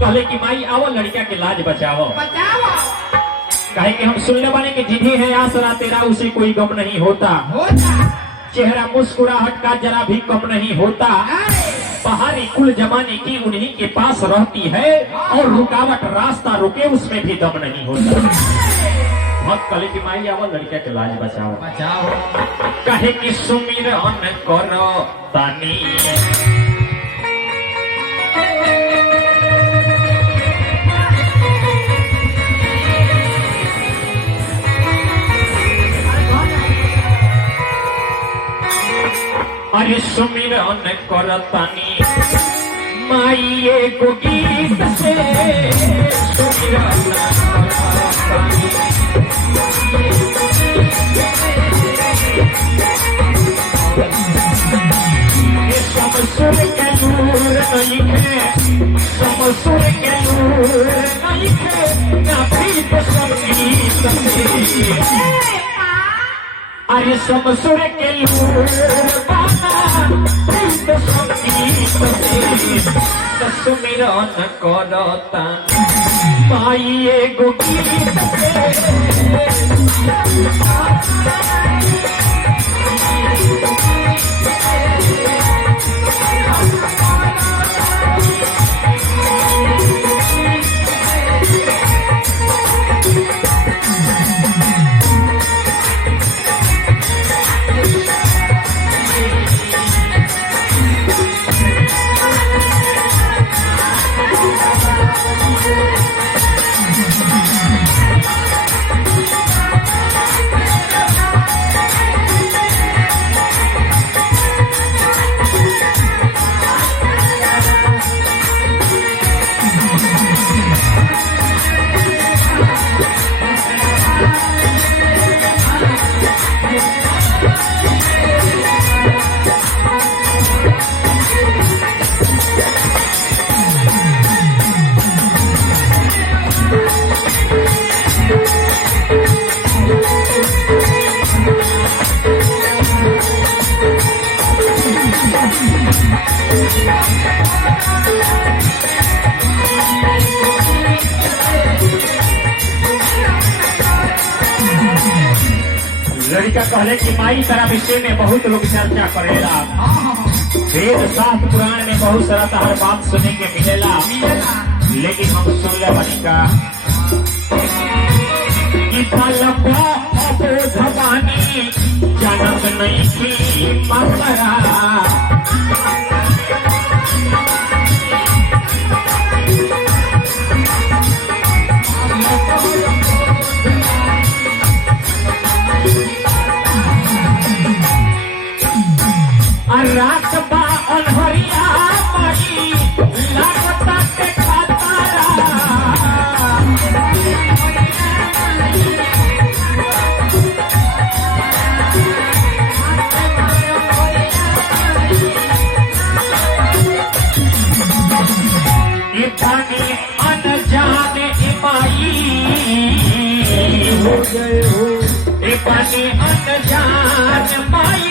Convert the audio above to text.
कहले कि माई आओ लड़का के लाज बचाओ बचाओ। कहे कि हम सुनने वाले कि जिन्हें है आसरा तेरा उसे कोई गम नहीं होता, चेहरा मुस्कुराहट का जरा भी कम नहीं होता, बाहरी कुल जमाने की उन्हीं के पास रहती है और रुकावट रास्ता रुके उसमें भी दम नहीं होता। भक्त कहले कि माई आओ लड़का के लाज बचाओ बचाओ। कहे कि सुमिरन करो तानी अरे सुमिरन करतानी माई एगो गीत से सुमिरन करतानी सब सुर के नूर नहीं है, सब सुर के नूर नहीं है, ना भी तो संगीत से अरे सब सुर के नूर सुमिरन करता माई एगो गीत लड़का कहले कि माई तेरा विषय में बहुत लोग चर्चा करेला, वेद शास्त्र पुराण में बहुत सारा हर बात सुनने के मिलेला, लेकिन हम सुन ले बनिका जबानी जनम नहीं की मकरा रात बा अनहरिया माई लागता के खातारा इतनी अनजान माई हो गए हो, इतनी अनजान माई